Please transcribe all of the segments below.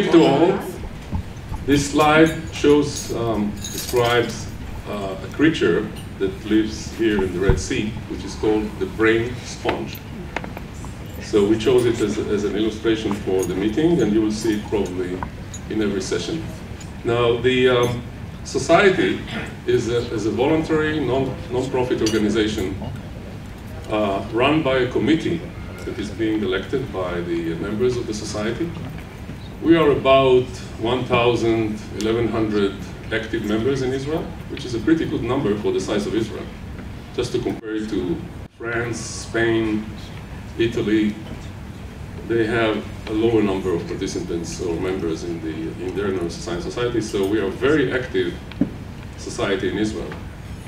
Endemic to all, this slide describes a creature that lives here in the Red Sea, which is called the brain sponge. So we chose it as an illustration for the meeting, and you will see it probably in every session. Now, the society is a voluntary, non-profit organization run by a committee that is being elected by the members of the society. We are about 1,000, 1,100 active members in Israel, which is a pretty good number for the size of Israel. Just to compare it to France, Spain, Italy, they have a lower number of participants or members in their neuroscience society, so we are a very active society in Israel.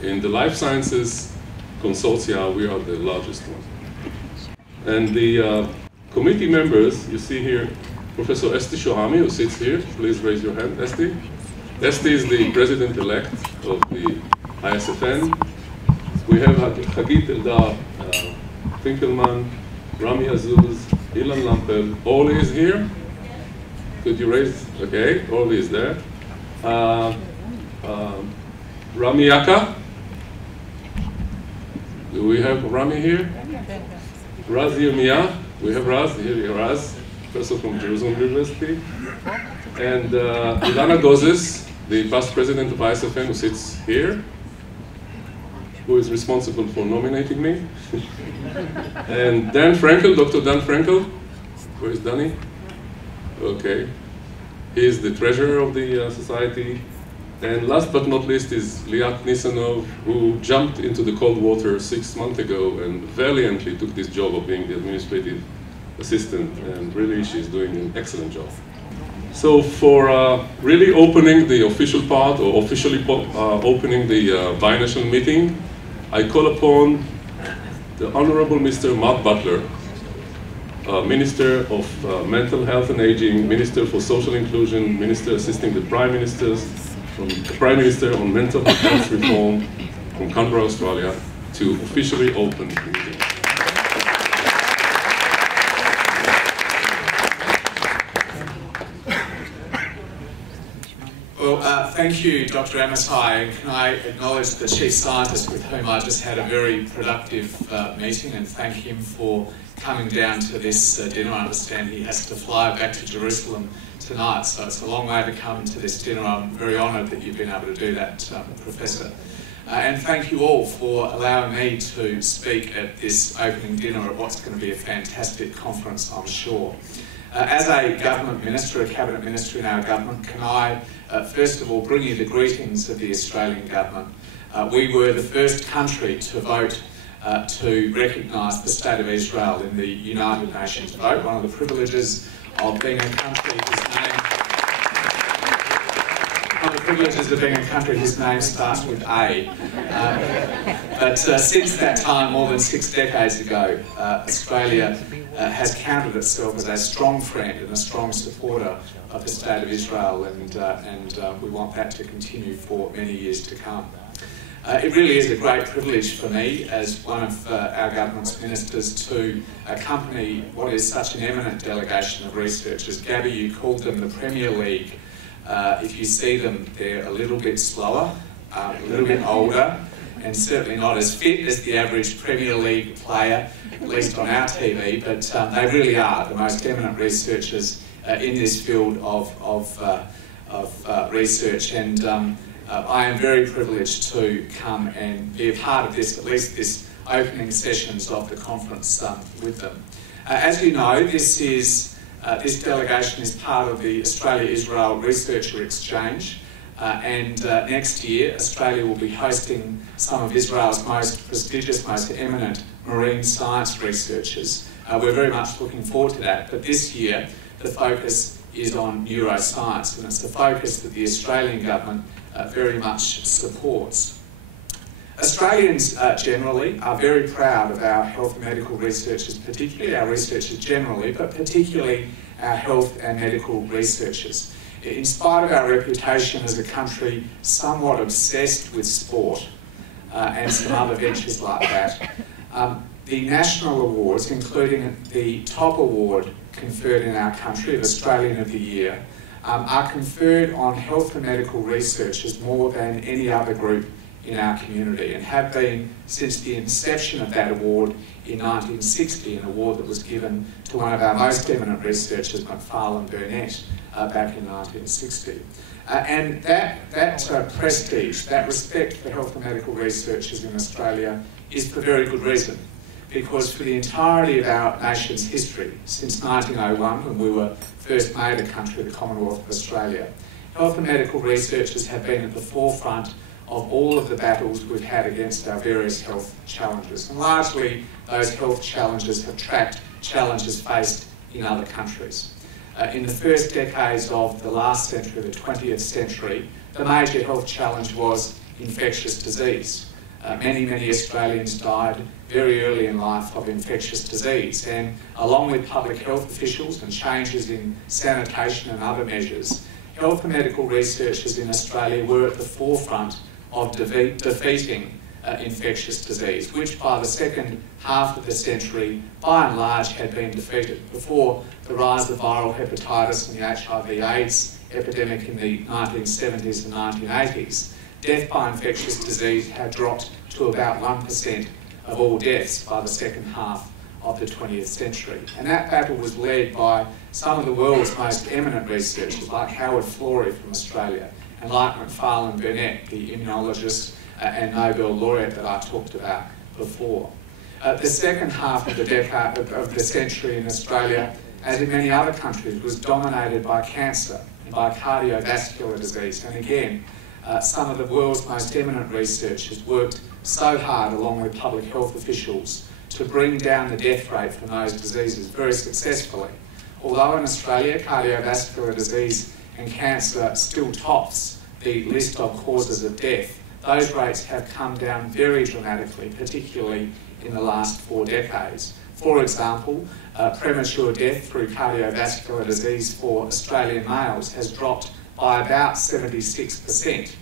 In the life sciences consortia, we are the largest one. And the committee members, you see here, Professor Esti Shohami, who sits here. Please raise your hand, Esti. Esti is the president-elect of the ISFN. We have Hagit Eldar Finkelman, Rami Azuz, Ilan Lampel. Orly is here. Could you raise? Okay, Orly is there. Rami Yaka. Do we have Rami here? Raz Yirmiyah. We have Raz. Here, Raz, professor from Jerusalem University. And Ilana Gozes, the past president of ISFN, who sits here, who is responsible for nominating me. And Dan Frankel, Dr. Dan Frankel. Where is Danny? Okay. He is the treasurer of the society. And last but not least is Liat Nisanov, who jumped into the cold water 6 months ago and valiantly took this job of being the administrative assistant. And really, she's doing an excellent job. So for really opening the official part, or officially opening the Binational meeting, I call upon the Honorable Mr. Mark Butler, Minister of Mental Health and Aging, Minister for Social Inclusion, Minister assisting the Prime Minister on Mental Health Reform from Canberra, Australia, to officially open the meeting. Well, thank you, Dr. Amasai. And can I acknowledge the Chief Scientist with whom I just had a very productive meeting, and thank him for coming down to this dinner. I understand he has to fly back to Jerusalem tonight, so it's a long way to come to this dinner. I'm very honoured that you've been able to do that, Professor. And thank you all for allowing me to speak at this opening dinner at what's going to be a fantastic conference, I'm sure. As a government minister, a cabinet minister in our government, can I first of all bring you the greetings of the Australian government. We were the first country to vote to recognise the State of Israel in the United Nations vote. One of the privileges of being a country whose name starts with A. But since that time, more than 6 decades ago, Australia has counted itself as a strong friend and a strong supporter of the State of Israel, and we want that to continue for many years to come. It really is a great privilege for me as one of our government's ministers to accompany what is such an eminent delegation of researchers. Gabby, you called them the Premier League. If you see them, they're a little bit slower, a little bit older, and certainly not as fit as the average Premier League player, at least on our TV, but they really are the most eminent researchers in this field of research, and I am very privileged to come and be a part of this, at least this opening sessions of the conference with them. As you know, this delegation is part of the Australia-Israel Researcher Exchange, and next year Australia will be hosting some of Israel's most prestigious, most eminent marine science researchers. We're very much looking forward to that, but this year the focus is on neuroscience, and it's a focus that the Australian government very much supports. Australians generally are very proud of our health and medical researchers, particularly our researchers generally, but particularly our health and medical researchers. In spite of our reputation as a country somewhat obsessed with sport and some other ventures like that, the national awards, including the top award conferred in our country of Australian of the Year, are conferred on health and medical researchers more than any other group in our community, and have been since the inception of that award in 1960, an award that was given to one of our most eminent researchers, Macfarlane Burnett, back in 1960. And that prestige, that respect for health and medical researchers in Australia is for very good reason. Because for the entirety of our nation's history, since 1901, when we were first made a country, the Commonwealth of Australia, health and medical researchers have been at the forefront of all of the battles we've had against our various health challenges. And largely, those health challenges have tracked challenges faced in other countries. In the first decades of the last century, the 20th century, the major health challenge was infectious disease. Many Australians died very early in life of infectious disease, and along with public health officials and changes in sanitation and other measures, health and medical researchers in Australia were at the forefront of defeating infectious disease, which by the second half of the century, by and large, had been defeated. Before the rise of viral hepatitis and the HIV/AIDS epidemic in the 1970s and 1980s, death by infectious disease had dropped to about 1% of all deaths by the second half of the 20th century. And that battle was led by some of the world's most eminent researchers, like Howard Florey from Australia, and like Macfarlane Burnett, the immunologist and Nobel laureate that I talked about before. The second half of the decade of the century in Australia, as in many other countries, was dominated by cancer and by cardiovascular disease. And again, some of the world's most eminent researchers worked so hard, along with public health officials, to bring down the death rate from those diseases very successfully. Although in Australia, cardiovascular disease and cancer still tops the list of causes of death, those rates have come down very dramatically, particularly in the last 4 decades. For example, premature death through cardiovascular disease for Australian males has dropped by about 76%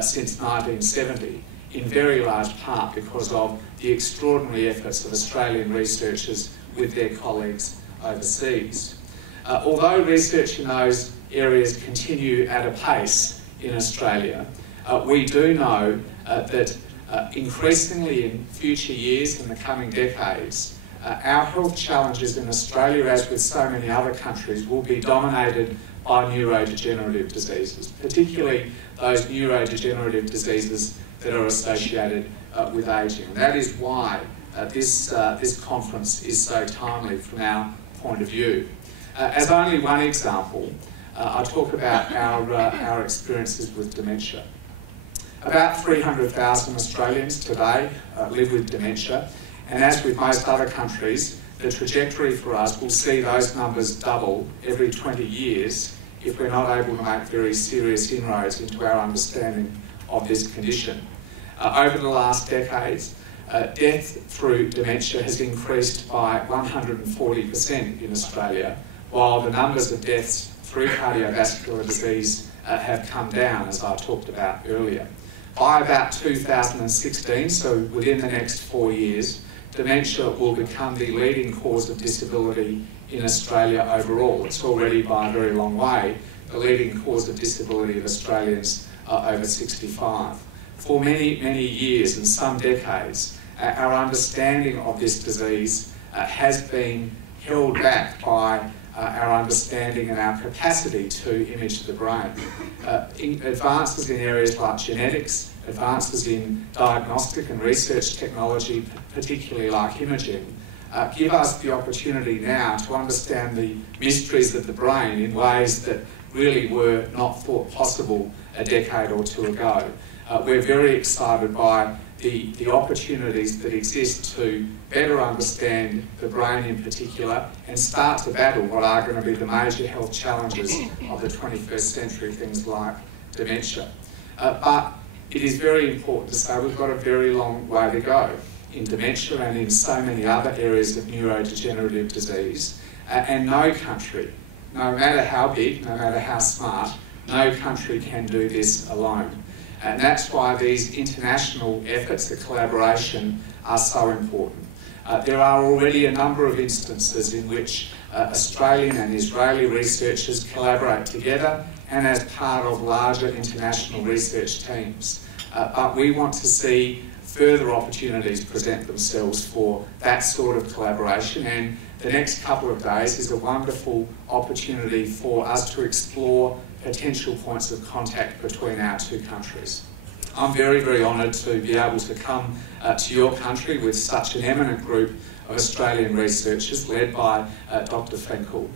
since 1970, in very large part because of the extraordinary efforts of Australian researchers with their colleagues overseas. Although research in those areas continue at a pace in Australia, we do know that increasingly in future years, in the coming decades, our health challenges in Australia, as with so many other countries, will be dominated by neurodegenerative diseases, particularly those neurodegenerative diseases that are associated with ageing. And that is why this conference is so timely from our point of view. As only one example, I talk about our experiences with dementia. About 300,000 Australians today live with dementia, and as with most other countries, the trajectory for us will see those numbers double every 20 years if we're not able to make very serious inroads into our understanding of this condition. Over the last decades, death through dementia has increased by 140% in Australia, while the numbers of deaths through cardiovascular disease have come down, as I talked about earlier. By about 2016, so within the next 4 years, dementia will become the leading cause of disability in Australia overall. It's already by a very long way the leading cause of disability of Australians over 65. For many years and some decades, our understanding of this disease has been held back by our understanding and our capacity to image the brain. Advances in areas like genetics, advances in diagnostic and research technology, particularly like imaging, give us the opportunity now to understand the mysteries of the brain in ways that really were not thought possible a decade or two ago. We're very excited by the opportunities that exist to better understand the brain in particular and start to battle what are going to be the major health challenges of the 21st century, things like dementia. But it is very important to say we've got a very long way to go in dementia and in so many other areas of neurodegenerative disease. And no country, no matter how big, no matter how smart, no country can do this alone. And that's why these international efforts, the collaboration, are so important. There are already a number of instances in which Australian and Israeli researchers collaborate together and as part of larger international research teams. But we want to see further opportunities present themselves for that sort of collaboration, and the next couple of days is a wonderful opportunity for us to explore potential points of contact between our two countries. I'm very, very honoured to be able to come to your country with such an eminent group of Australian researchers led by Dr. Finkel.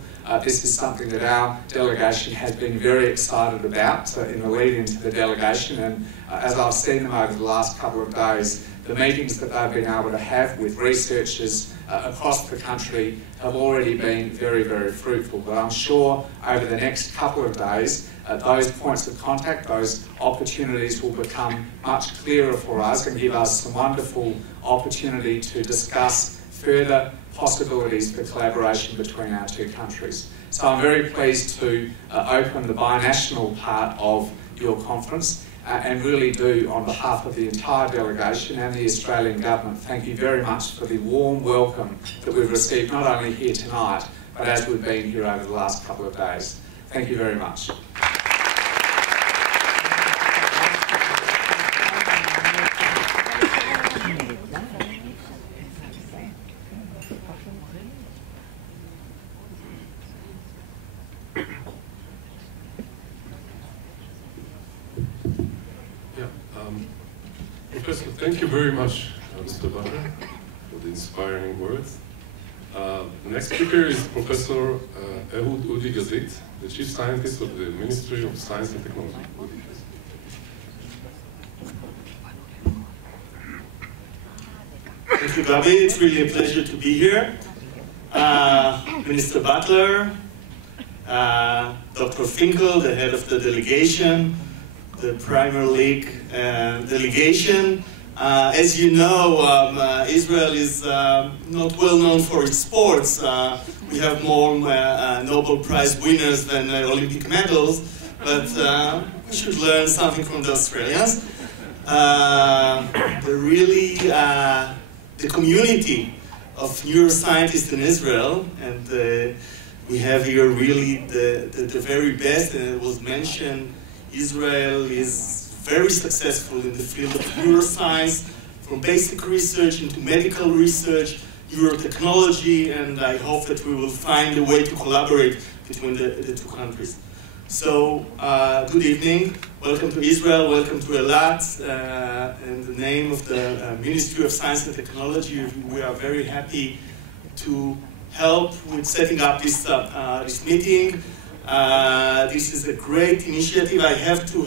This is something that our delegation has been very excited about in the lead into the delegation, and as I've seen them over the last couple of days, the meetings that they've been able to have with researchers across the country have already been very, very fruitful. But I'm sure over the next couple of days, those points of contact, those opportunities will become much clearer for us and give us some wonderful opportunity to discuss further possibilities for collaboration between our two countries. So I'm very pleased to open the binational part of your conference and really do, on behalf of the entire delegation and the Australian government, thank you very much for the warm welcome that we've received, not only here tonight, but as we've been here over the last couple of days. Thank you very much. Professor, thank you very much, Mr. Butler, for the inspiring words. The next speaker is Professor Ehud Udi Gazit, the Chief Scientist of the Ministry of Science and Technology. Thank you, Gabi. It's really a pleasure to be here. Minister Butler, Dr. Finkel, the head of the delegation, the Premier League delegation. As you know, Israel is not well known for its sports. We have more Nobel Prize winners than Olympic medals, but we should learn something from the Australians. The community of neuroscientists in Israel, and we have here really the very best, and it was mentioned, Israel is very successful in the field of neuroscience, from basic research into medical research, neurotechnology, and I hope that we will find a way to collaborate between the two countries. So, good evening. Welcome to Israel, welcome to Eilat. In the name of the Ministry of Science and Technology, we are very happy to help with setting up this meeting. This is a great initiative. I have to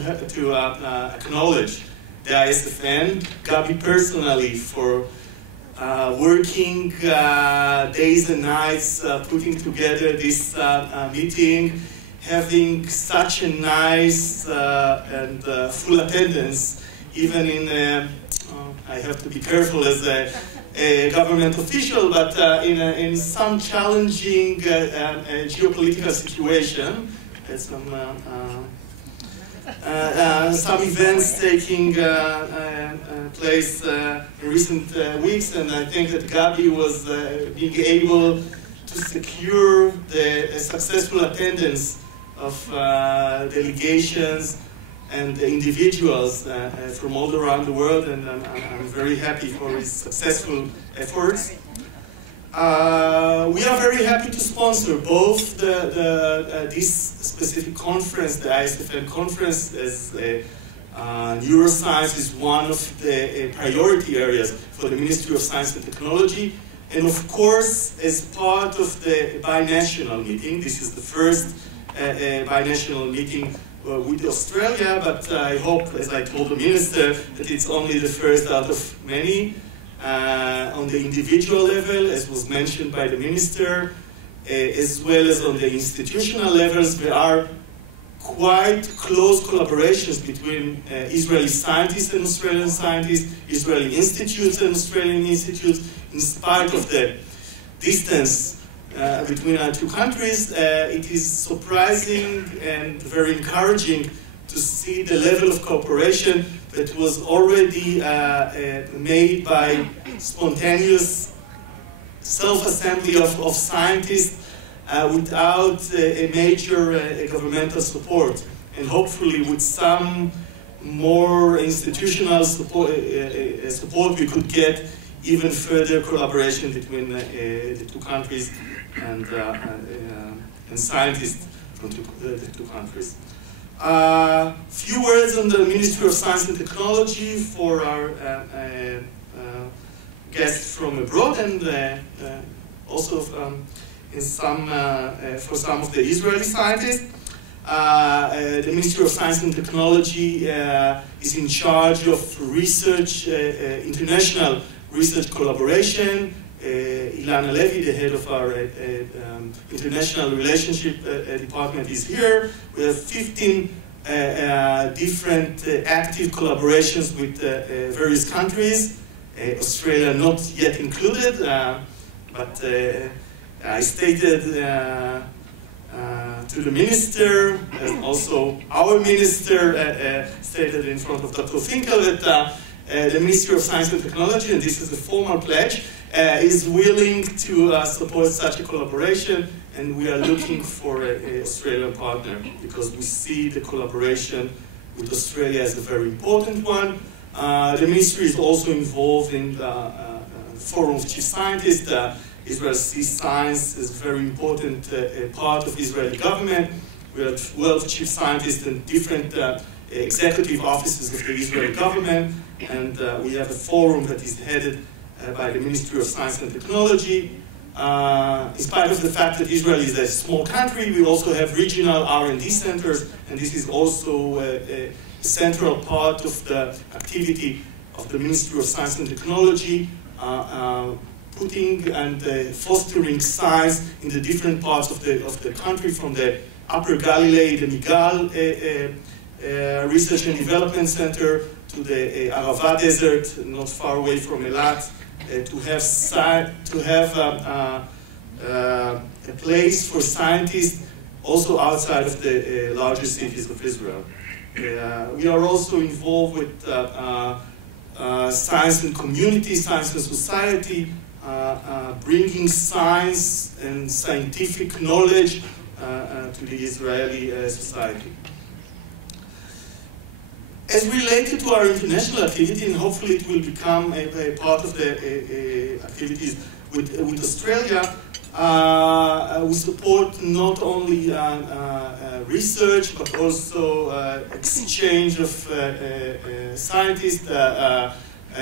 acknowledge the ISFN, Gabi personally, for working days and nights, putting together this meeting, having such a nice and full attendance, even in, I have to be careful as a government official, but in some challenging geopolitical situation, some events taking place in recent weeks, and I think that Gabi was being able to secure the successful attendance of delegations and individuals from all around the world, and I'm very happy for his successful efforts. We are very happy to sponsor both this specific conference, the ISFN conference, as neuroscience is one of the priority areas for the Ministry of Science and Technology, and of course, as part of the binational meeting. This is the first binational meeting with Australia, but I hope, as I told the Minister, that it's only the first out of many. On the individual level, as was mentioned by the Minister, as well as on the institutional levels, there are quite close collaborations between Israeli scientists and Australian scientists, Israeli institutes and Australian institutes, in spite of the distance between our two countries. It is surprising and very encouraging to see the level of cooperation that was already made by spontaneous self-assembly of scientists without a major governmental support, and hopefully with some more institutional support, we could get even further collaboration between the two countries and scientists from the two countries. Few words on the Ministry of Science and Technology for our guests from abroad, and also for some of the Israeli scientists. The Ministry of Science and Technology is in charge of research, international research collaboration. Ilana Levy, the head of our international relationship department, is here. We have 15 different active collaborations with various countries, Australia not yet included, but I stated to the minister, and also our minister stated in front of Dr. Finkel, that the Ministry of Science and Technology, and this is a formal pledge, is willing to support such a collaboration, and we are looking for an Australian partner because we see the collaboration with Australia as a very important one. The ministry is also involved in the Forum of Chief Scientists. Israel sees science as a very important part of Israeli government. We have 12 chief scientists in different executive offices of the Israeli government, and we have a forum that is headed by the Ministry of Science and Technology. In spite of the fact that Israel is a small country, we also have regional R&D centers, and this is also a central part of the activity of the Ministry of Science and Technology, putting and fostering science in the different parts of the country, from the Upper Galilee, the Migal Research and Development Center, to the Arava Desert, not far away from Eilat, to have a place for scientists also outside of the larger cities of Israel. We are also involved with science and community, science and society, bringing science and scientific knowledge to the Israeli society. As related to our international activity, and hopefully it will become a part of the activities with Australia, we support not only research, but also exchange of scientists,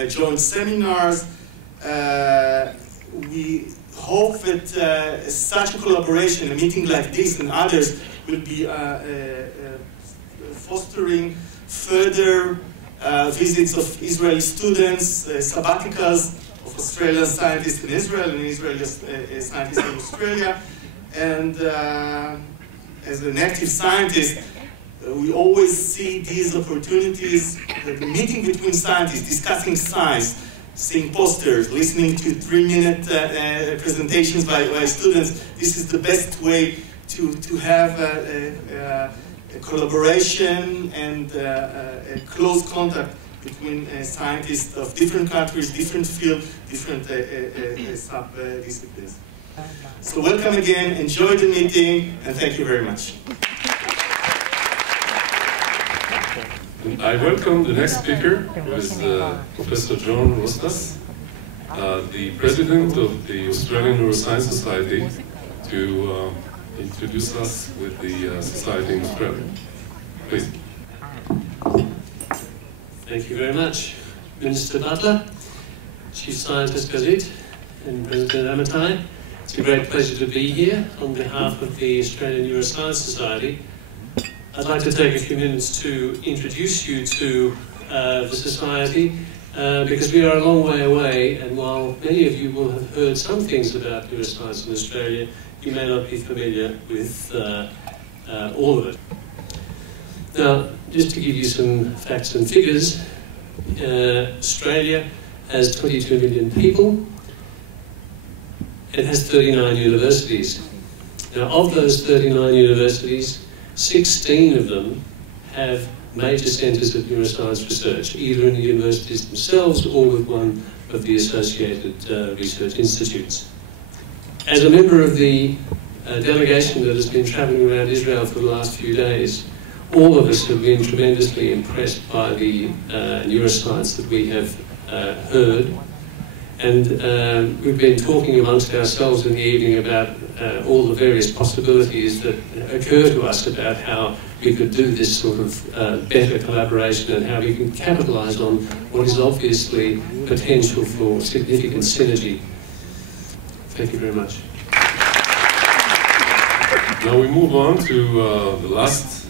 joint seminars. We hope that such a collaboration, a meeting like this and others, will be fostering further visits of Israeli students, sabbaticals of Australian scientists in Israel and Israeli scientists in Australia. And as an active scientist, we always see these opportunities, the meeting between scientists, discussing science, seeing posters, listening to 3-minute presentations by students. This is the best way to have a collaboration and a close contact between scientists of different countries, different fields, different sub-disciplines. So welcome again, enjoy the meeting, and thank you very much. I welcome the next speaker, who is Professor John Rostas, the president of the Australian Neuroscience Society, to introduce us with the society in Australia. Please. Thank you very much, Minister Butler, Chief Scientist Gazit, and President Amatai. It's a great pleasure to be here on behalf of the Australian Neuroscience Society. I'd like to take a few minutes to introduce you to the Society, because we are a long way away, and while many of you will have heard some things about neuroscience in Australia, you may not be familiar with all of it. Now, just to give you some facts and figures, Australia has 22 million people. It has 39 universities. Now, of those 39 universities, 16 of them have major centres of neuroscience research, either in the universities themselves or with one of the associated research institutes. As a member of the delegation that has been travelling around Israel for the last few days, all of us have been tremendously impressed by the neuroscience that we have heard. And we've been talking amongst ourselves in the evening about all the various possibilities that occur to us about how we could do this sort of better collaboration and how we can capitalise on what is obviously potential for significant synergy. Thank you very much. Now we move on to the last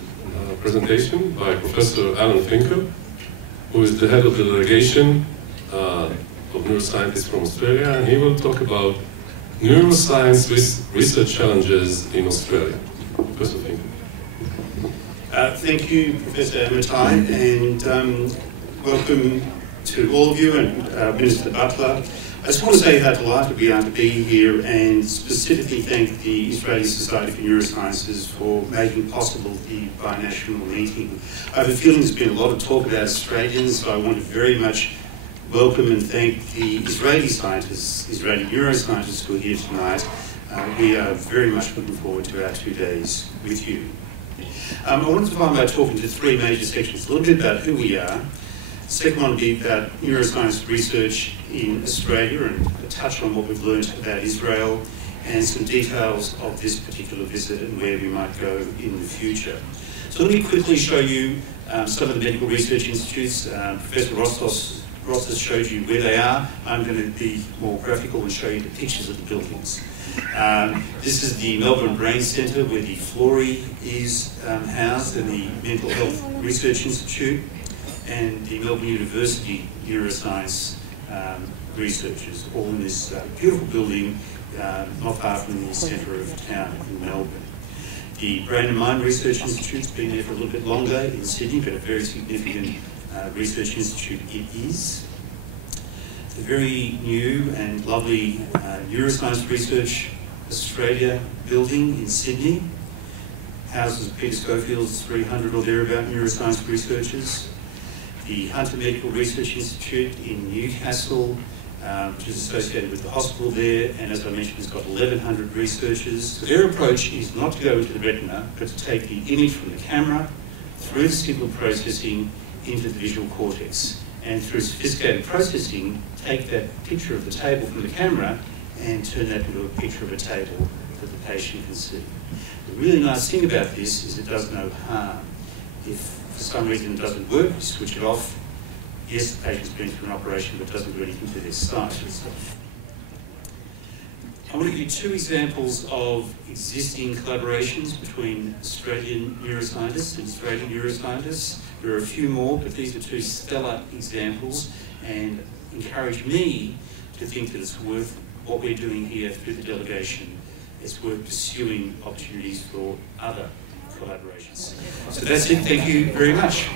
presentation by Professor Alan Finkel, who is the head of the delegation of neuroscientists from Australia, and he will talk about neuroscience research challenges in Australia. Professor Finkel. Thank you, Professor Amatai, and welcome to all of you and Minister Butler. I just want to say how delighted we are to be here and specifically thank the Israeli Society for Neurosciences for making possible the binational meeting. I have a feeling there's been a lot of talk about Australians, so I want to very much welcome and thank the Israeli scientists, Israeli neuroscientists who are here tonight. We are very much looking forward to our 2 days with you. I wanted to start by talking to three major sections, a little bit about who we are. The second one will be about neuroscience research in Australia and a touch on what we've learned about Israel and some details of this particular visit and where we might go in the future. So let me quickly show you some of the medical research institutes. Professor Rostos has showed you where they are. I'm going to be more graphical and show you the pictures of the buildings. This is the Melbourne Brain Centre where the Florey is housed and the Mental Health Research Institute, and the Melbourne University Neuroscience researchers, all in this beautiful building not far from the centre of town in Melbourne. The Brain and Mind Research Institute's been there for a little bit longer in Sydney, but a very significant research institute it is. The very new and lovely Neuroscience Research Australia building in Sydney houses Peter Schofield's 300 or thereabout neuroscience researchers. The Hunter Medical Research Institute in Newcastle, which is associated with the hospital there, and as I mentioned, has got 1,100 researchers. Their approach is not to go into the retina, but to take the image from the camera through the signal processing into the visual cortex, and through sophisticated processing, take that picture of the table from the camera and turn that into a picture of a table that the patient can see. The really nice thing about this is it does no harm. If for some reason it doesn't work, you switch it off. Yes, the patient's been through an operation, but it doesn't do anything to their sight and stuff. I want to give you two examples of existing collaborations between Australian neuroscientists and Israeli neuroscientists. There are a few more, but these are two stellar examples and encourage me to think that it's worth what we're doing here through the delegation. It's worth pursuing opportunities for other collaborations. So that's it. Thank you very much.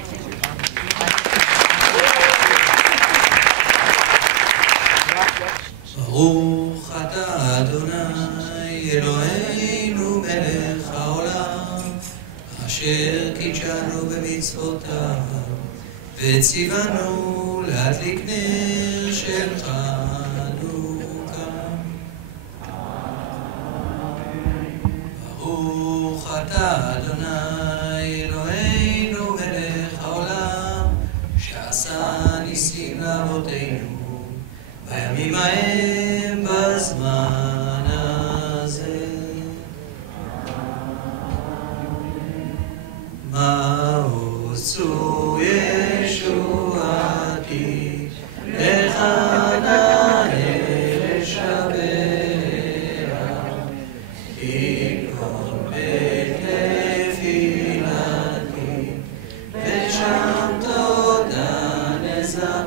ברוך אתה אדוני אלוהינו מלך העולם אשר קידשנו במצוותיו וציוונו להדליק נר של חנוכה. ברוך אתה אדוני אלוהינו מלך העולם שעשה ניסים לאבותינו בימים ההם בזמן הזה. מעוזו ישועתי לך נאה לשבח יקרון בית תפילתי ושם תודה נזמר.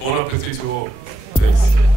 Bon appétit to all. Thanks.